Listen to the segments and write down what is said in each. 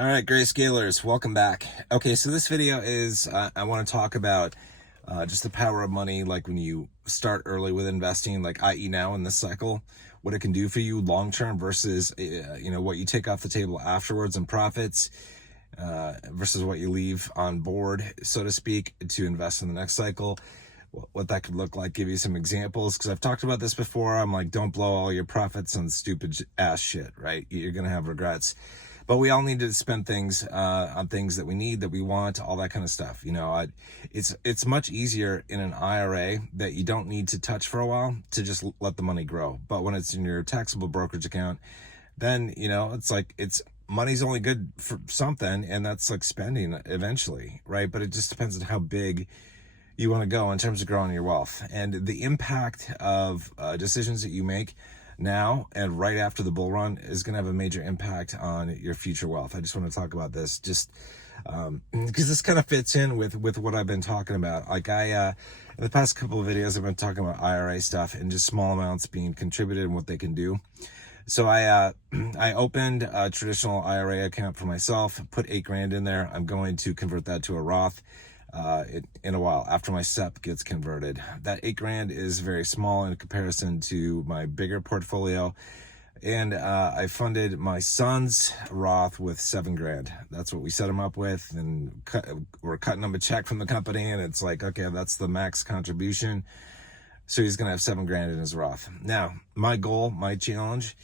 All right, Grayscalers, welcome back. Okay, so this video is, I want to talk about just the power of money, like when you start early with investing, like i.e. now in this cycle, what it can do for you long term versus, what you take off the table afterwards in profits versus what you leave on board, so to speak, to invest in the next cycle. What that could look like, give you some examples, because I've talked about this before. I'm like, don't blow all your profits on stupid ass shit, right? You're going to have regrets. But we all need to spend things on things that we need, that we want, all that kind of stuff. It's much easier in an IRA that you don't need to touch for a while to just let the money grow. But when it's in your taxable brokerage account, then it's like money's only good for something, and that's like spending eventually, right? But it just depends on how big you want to go in terms of growing your wealth, and the impact of decisions that you make now and right after the bull run is going to have a major impact on your future wealth. I just want to talk about this just because this kind of fits in with what I've been talking about. Like in the past couple of videos, I've been talking about IRA stuff and just small amounts being contributed and what they can do. So I opened a traditional IRA account for myself, put $8,000 in there. I'm going to convert that to a Roth in a while after my SEP gets converted. That $8,000 is very small in comparison to my bigger portfolio. And I funded my son's Roth with $7,000. That's what we set him up with, and we're cutting him a check from the company, and it's like, okay, that's the max contribution. So he's gonna have $7,000 in his Roth. Now, my goal, my challenge,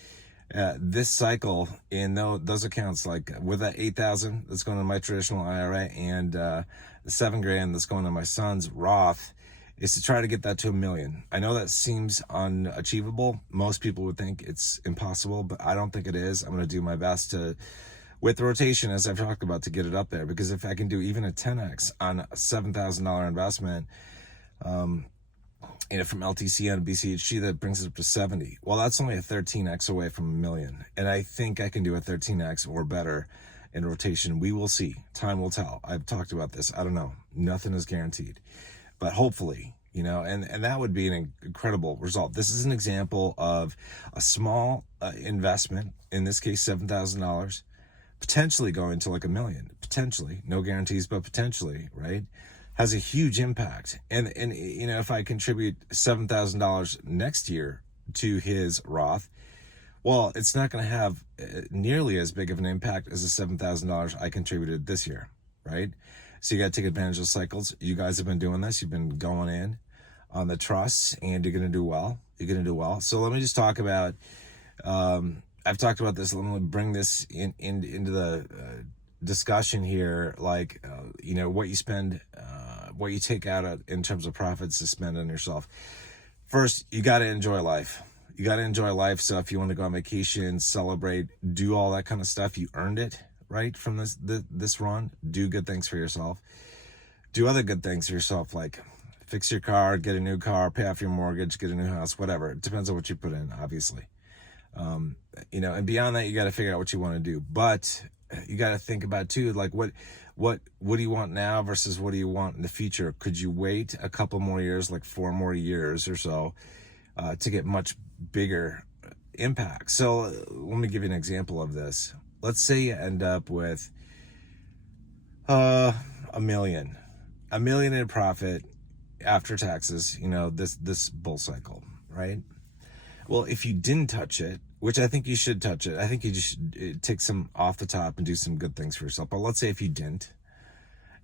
this cycle in those accounts, like with that $8,000 that's going to my traditional IRA and the $7,000 that's going to my son's Roth, is to try to get that to $1 million. I know that seems unachievable. Most people would think it's impossible, but I don't think it is. I'm going to do my best to, with the rotation, as I've talked about, to get it up there. Because if I can do even a 10x on a $7,000 investment, from LTC and BCHG, that brings it up to 70. Well, that's only a 13x away from $1 million. And I think I can do a 13x or better in rotation. We will see. Time will tell. I've talked about this. I don't know. Nothing is guaranteed. But hopefully, and that would be an incredible result. This is an example of a small investment, in this case, $7,000, potentially going to like $1 million. Potentially. No guarantees, but potentially, right? Has a huge impact. And if I contribute $7,000 next year to his Roth, well, it's not going to have nearly as big of an impact as the $7,000 I contributed this year, right? So you got to take advantage of cycles. You guys have been doing this. You've been going in on the trusts, and you're going to do well. You're going to do well. So let me just talk about, I've talked about this. Let me bring this into the discussion here, like, what you spend, what you take out in terms of profits to spend on yourself. First, you got to enjoy life. You got to enjoy life. So if you want to go on vacation, celebrate, do all that kind of stuff, you earned it, right? From this run, do good things for yourself. Do other good things for yourself, like fix your car, get a new car, pay off your mortgage, get a new house, whatever. It depends on what you put in, obviously. And beyond that, you got to figure out what you want to do. But you got to think about too, like what do you want now versus what do you want in the future? Could you wait a couple more years, like 4 more years or so, to get much bigger impact? So let me give you an example of this. Let's say you end up with $1 million in profit after taxes, this bull cycle, right? Well, if you didn't touch it, which I think you should touch it, I think you just should take some off the top and do some good things for yourself. But let's say if you didn't,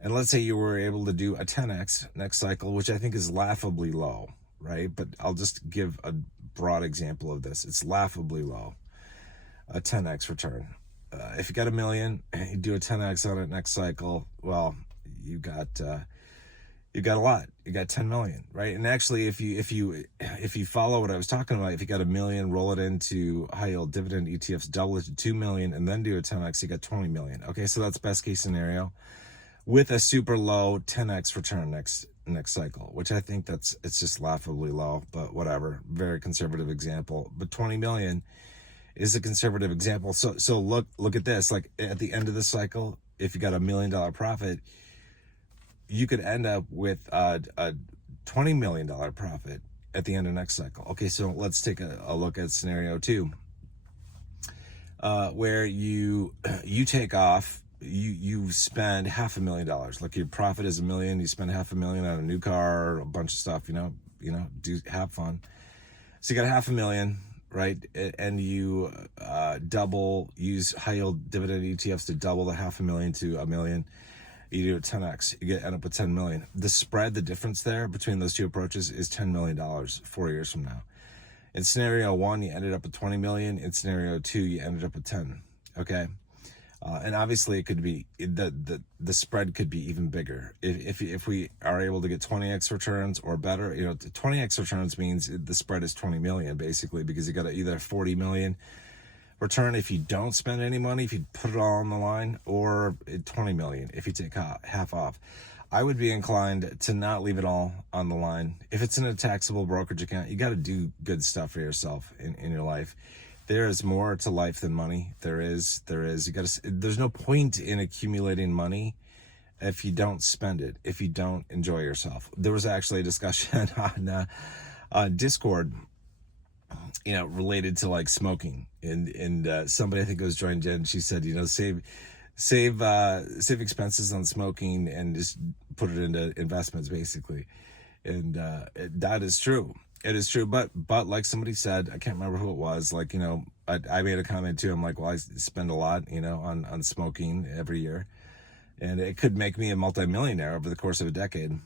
and let's say you were able to do a 10x next cycle, which I think is laughably low, right? But I'll just give a broad example of this. It's laughably low, a 10x return. If you got $1 million, you do a 10x on it next cycle, well, you got a lot. You got 10 million, right? And actually, if you follow what I was talking about, if you got $1 million, roll it into high yield dividend ETFs, double it to 2 million, and then do a 10x, you got 20 million. Okay, so that's best case scenario, with a super low 10x return next cycle, which I think it's just laughably low, but whatever. Very conservative example, but 20 million is a conservative example. So look at this. Like at the end of the cycle, if you got $1 million profit, you could end up with a $20 million profit at the end of next cycle. Okay, so let's take a look at scenario 2. where you take off, you spend $500,000. Like your profit is $1 million, you spend $500,000 on a new car, or a bunch of stuff, do have fun. So you got $500,000, right? And you use high yield dividend ETFs to double the $500,000 to $1 million. You do it 10x, end up with 10 million. The spread, the difference there between those two approaches is $10 million 4 years from now. In scenario 1, you ended up with 20 million. In scenario 2, you ended up with 10. Okay. And obviously it could be, the spread could be even bigger. If we are able to get 20x returns or better, 20x returns means the spread is 20 million basically, because you got to either 40 million return if you don't spend any money, if you put it all on the line, or 20 million if you take half off. I would be inclined to not leave it all on the line. If it's in a taxable brokerage account, you got to do good stuff for yourself in your life. There is more to life than money. There is. There's no point in accumulating money if you don't spend it, if you don't enjoy yourself. There was actually a discussion on Discord, related to like smoking, and somebody, I think it was Join Jen, she said, save expenses on smoking and just put it into investments basically. And that is true. It is true. But like somebody said, I can't remember who it was, like, I made a comment too. I'm like, well, I spend a lot, on smoking every year, and it could make me a multimillionaire over the course of a decade.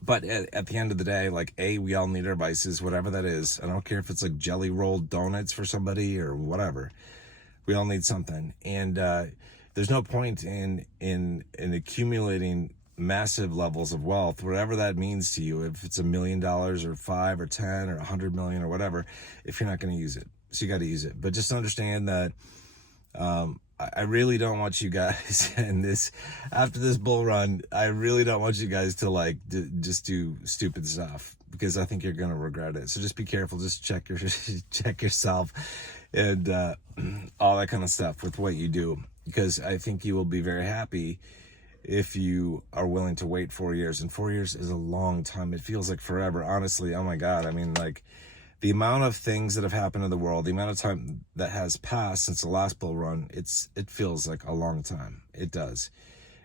But at the end of the day, like, we all need our vices, whatever that is. I don't care if it's like jelly rolled donuts for somebody or whatever. We all need something. And there's no point in accumulating massive levels of wealth, whatever that means to you. If it's $1 million or 5 or 10 or 100 million or whatever, if you're not going to use it. So you got to use it. But just understand that I really don't want you guys, after this bull run, I really don't want you guys to just do stupid stuff, because I think you're going to regret it. So just be careful. Just check yourself and all that kind of stuff with what you do, because I think you will be very happy if you are willing to wait 4 years. And 4 years is a long time. It feels like forever, honestly. Oh my God. I mean, like, the amount of things that have happened in the world, the amount of time that has passed since the last bull run, it feels like a long time. It does.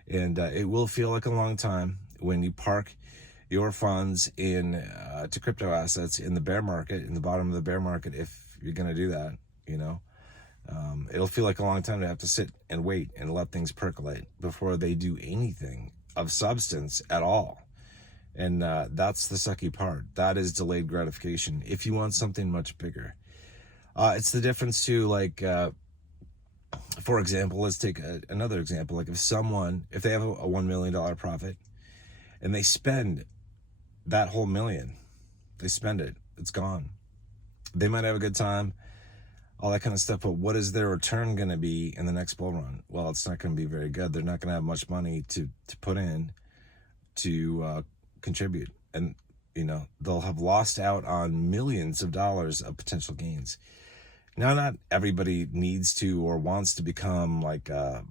And it will feel like a long time when you park your funds to crypto assets in the bear market, in the bottom of the bear market, if you're going to do that. It'll feel like a long time to have to sit and wait and let things percolate before they do anything of substance at all. And that's the sucky part. That is delayed gratification. If you want something much bigger, it's the difference too. Like, for example, let's take another example. Like, if they have a $1 million profit and they spend that whole million, they spend it, it's gone. They might have a good time, all that kind of stuff, but what is their return going to be in the next bull run? Well, it's not going to be very good. They're not going to have much money to put in to contribute, and they'll have lost out on millions of dollars of potential gains. Now, not everybody needs to or wants to become like a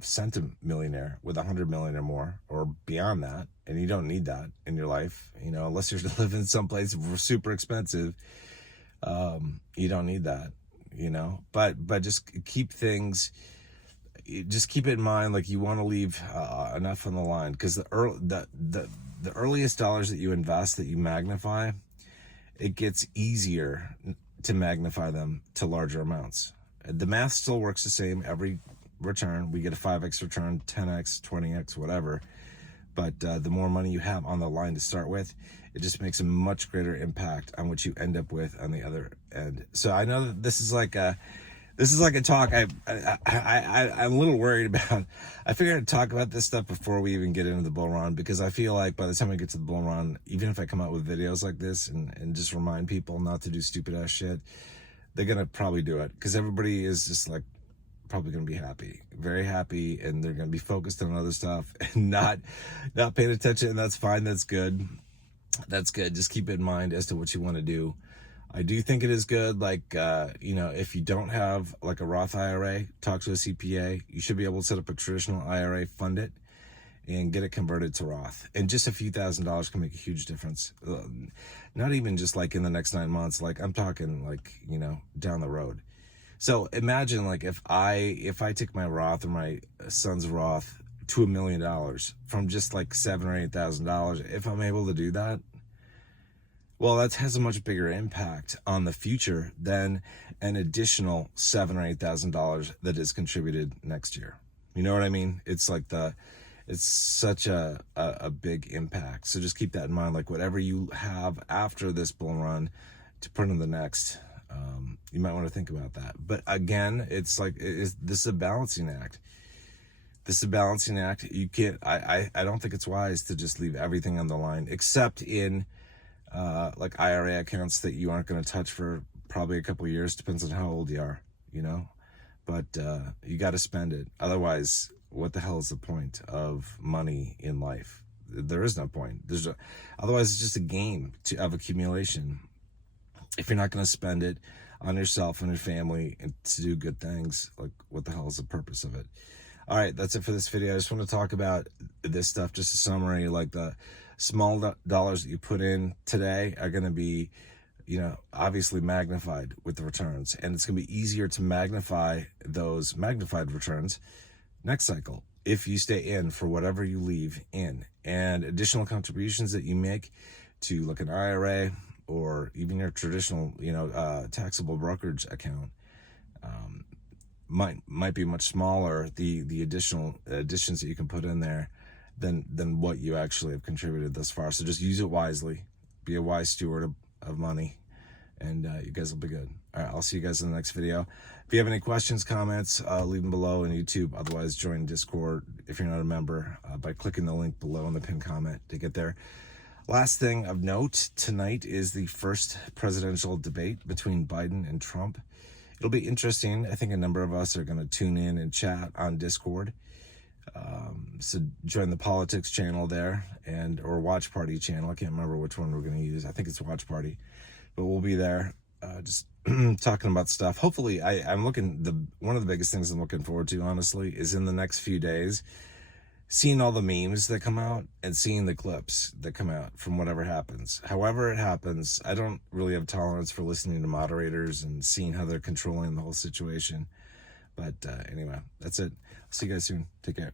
centimillionaire with 100 million or more or beyond that, and you don't need that in your life, unless you're living someplace super expensive. You don't need that, but just keep things. Just keep it in mind, like, you want to leave enough on the line, because the earliest dollars that you invest, that you magnify, it gets easier to magnify them to larger amounts. The math still works the same every return. We get a 5x return, 10x, 20x, whatever. But the more money you have on the line to start with, it just makes a much greater impact on what you end up with on the other end. So I know that this is like a talk I'm a little worried about. I figured I'd talk about this stuff before we even get into the bull run, because I feel like by the time we get to the bull run, even if I come out with videos like this and just remind people not to do stupid ass shit, they're going to probably do it, because everybody is just like probably going to be happy, very happy, and they're going to be focused on other stuff and not paying attention. And that's fine. That's good. Just keep it in mind as to what you want to do. I do think it is good. Like, if you don't have like a Roth IRA, talk to a CPA. You should be able to set up a traditional IRA, fund it, and get it converted to Roth. And just a few $1,000s can make a huge difference. Not even just like in the next 9 months. Like, I'm talking like, down the road. So imagine like if I take my Roth or my son's Roth to $1 million from just like $7,000 or $8,000, if I'm able to do that, well, that has a much bigger impact on the future than an additional $7,000 or $8,000 that is contributed next year. You know what I mean? It's like it's such a big impact. So just keep that in mind. Like whatever you have after this bull run to put in the next, you might want to think about that. But again, it's like this is a balancing act. This is a balancing act. You can't. I don't think it's wise to just leave everything on the line, except in like IRA accounts that you aren't going to touch for probably a couple of years. Depends on how old you are, you know. But you got to spend it. Otherwise, what the hell is the point of money in life? There is no point. Otherwise, it's just a game of accumulation. If you're not going to spend it on yourself and your family and to do good things, like what the hell is the purpose of it? All right, that's it for this video. I just want to talk about this stuff, just a summary. Like the small dollars that you put in today are going to be, obviously magnified with the returns. And it's going to be easier to magnify those magnified returns next cycle if you stay in for whatever you leave in. And additional contributions that you make to like an IRA or even your traditional, taxable brokerage account might be much smaller, the additions that you can put in there than what you actually have contributed thus far. So just use it wisely, be a wise steward of money, and you guys will be good. All right, I'll see you guys in the next video. If you have any questions, comments, leave them below on YouTube. Otherwise, join Discord if you're not a member by clicking the link below in the pinned comment to get there. Last thing of note, tonight is the first presidential debate between Biden and Trump. It'll be interesting. I think a number of us are going to tune in and chat on Discord. So join the politics channel there or watch party channel. I can't remember which one we're going to use. I think it's watch party, but we'll be there just talking about stuff. Hopefully one of the biggest things I'm looking forward to, honestly, is in the next few days, seeing all the memes that come out and seeing the clips that come out from whatever happens. However it happens, I don't really have tolerance for listening to moderators and seeing how they're controlling the whole situation. But anyway, that's it. I'll see you guys soon. Take care.